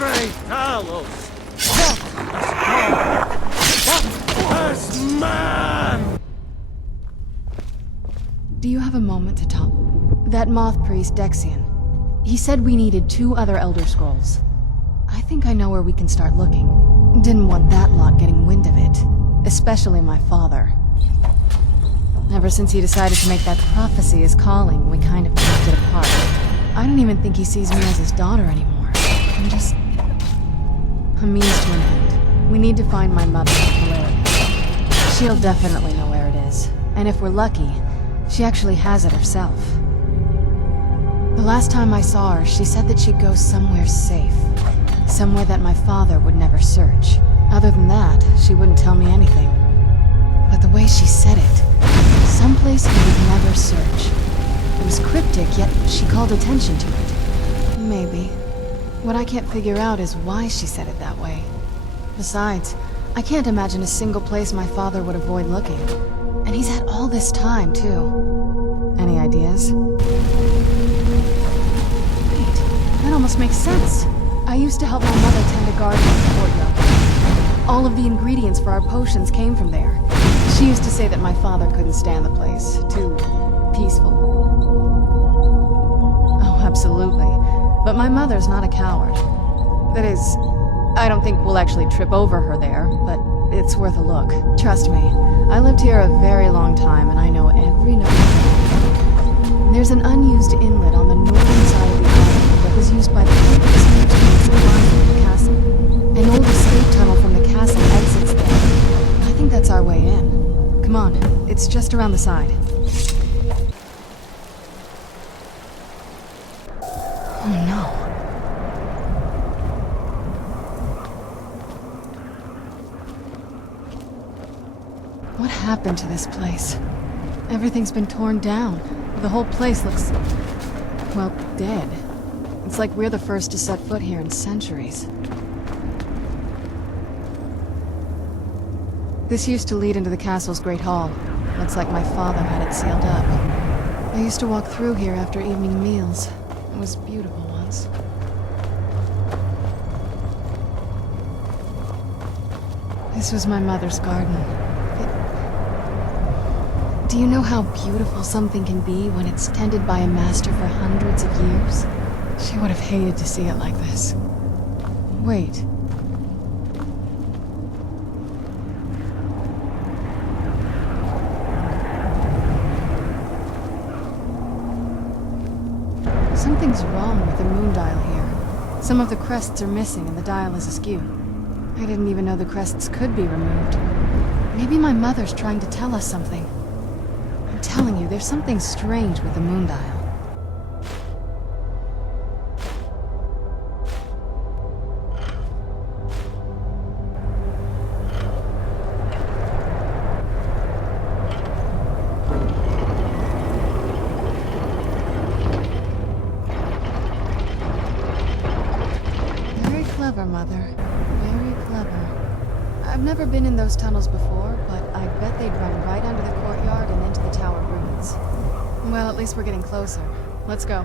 Great Talos! What a man! Do you have a moment to talk? That moth priest, Dexian. He said we needed 2 other Elder Scrolls. I think I know where we can start looking. Didn't want that lot getting wind of it. Especially my father. Ever since he decided to make that prophecy his calling, we kind of drifted apart. I don't even think he sees me as his daughter anymore. I'm just... a means to an end. We need to find my mother, Valerica. She'll definitely know where it is. And if we're lucky, she actually has it herself. The last time I saw her, she said that she'd go somewhere safe. Somewhere that my father would never search. Other than that, she wouldn't tell me anything. But the way she said it, someplace he would never search. It was cryptic, yet she called attention to it. Maybe. What I can't figure out is why she said it that way. Besides, I can't imagine a single place my father would avoid looking. And he's had all this time, too. Any ideas? Wait, that almost makes sense. I used to help my mother tend a garden in the courtyard. All of the ingredients for our potions came from there. She used to say that my father couldn't stand the place. Too peaceful. Oh, absolutely. But my mother's not a coward. That is, I don't think we'll actually trip over her there, but it's worth a look. Trust me, I lived here a very long time and I know every nook and cranny. There's an unused inlet on the northern side of the island that was used by the previous owners to supply from the castle. An old escape tunnel from the castle exits there. I think that's our way in. Come on, it's just around the side. Oh no. What happened to this place? Everything's been torn down. The whole place looks... well, dead. It's like we're the first to set foot here in centuries. This used to lead into the castle's great hall. Looks like my father had it sealed up. I used to walk through here after evening meals. It was beautiful once. This was my mother's garden. Do you know how beautiful something can be when it's tended by a master for hundreds of years? She would have hated to see it like this. Wait. Something's wrong with the Moondial here. Some of the crests are missing and the dial is askew. I didn't even know the crests could be removed. Maybe my mother's trying to tell us something. I'm telling you, there's something strange with the Moondial. Very clever, Mother. Very clever. I've never been in those tunnels before, but I bet they'd run right under the courtyard and into the tower ruins. Well, at least we're getting closer. Let's go.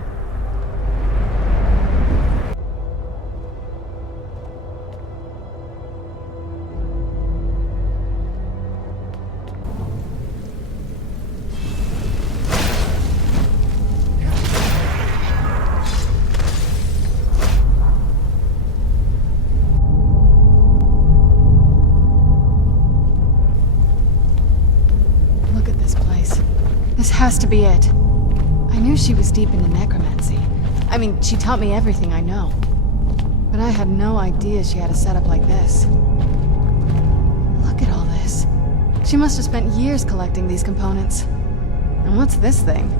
This has to be it. I knew she was deep into necromancy. I mean, she taught me everything I know. But I had no idea she had a setup like this. Look at all this. She must have spent years collecting these components. And what's this thing?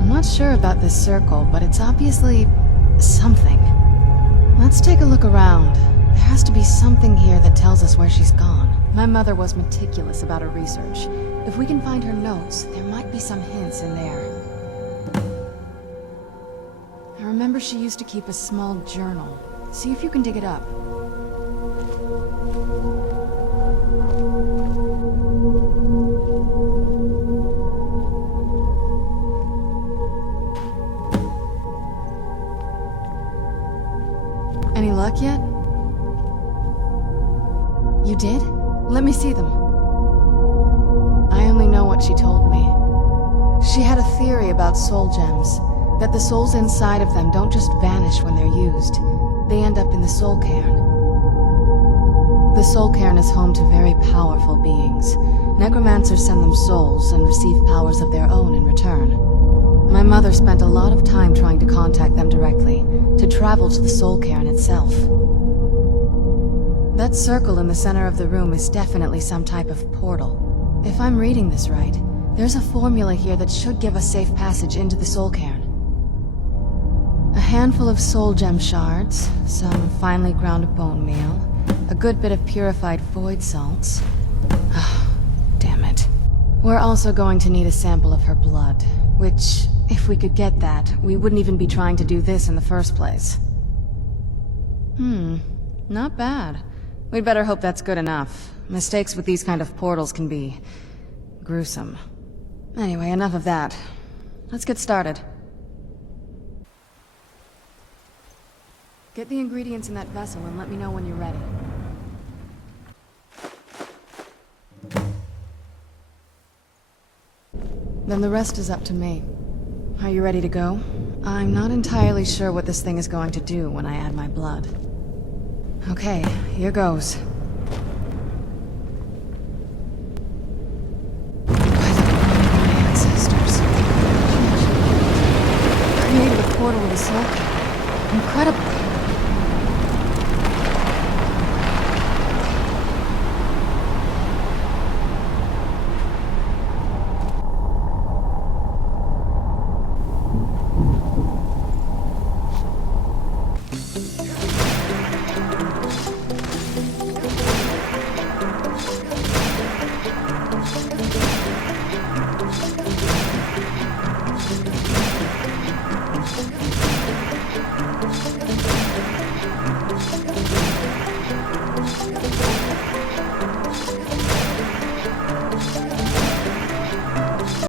I'm not sure about this circle, but it's obviously something. Let's take a look around. There has to be something here that tells us where she's gone. My mother was meticulous about her research. If we can find her notes, there might be some hints in there. I remember she used to keep a small journal. See if you can dig it up. Any luck yet? You did? Let me see them. I only know what she told me. She had a theory about soul gems, that the souls inside of them don't just vanish when they're used. They end up in the soul cairn. The soul cairn is home to very powerful beings. Necromancers send them souls and receive powers of their own in return. My mother spent a lot of time trying to contact them directly, to travel to the soul cairn itself. That circle in the center of the room is definitely some type of portal. If I'm reading this right, there's a formula here that should give us safe passage into the soul cairn. A handful of soul gem shards, some finely ground bone meal, a good bit of purified void salts. Ah, damn it. We're also going to need a sample of her blood, which, if we could get that, we wouldn't even be trying to do this in the first place. Not bad. We'd better hope that's good enough. Mistakes with these kind of portals can be gruesome. Anyway, enough of that. Let's get started. Get the ingredients in that vessel and let me know when you're ready. Then the rest is up to me. Are you ready to go? I'm not entirely sure what this thing is going to do when I add my blood. Okay, here goes. By the blood of my ancestors. Created a portal with a soul cairn. Incredible.